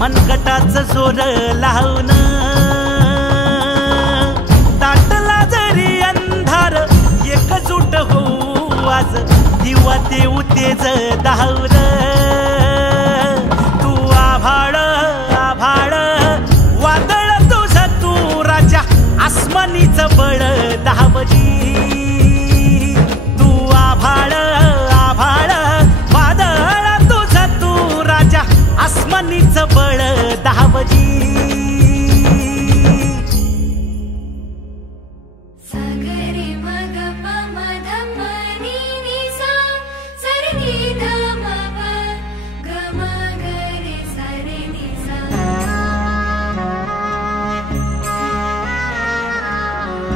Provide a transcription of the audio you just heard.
मनगटाचं जोर लावून दाटला जरी अंधार एकजूट होऊ आज दिवा देऊ तेज धावून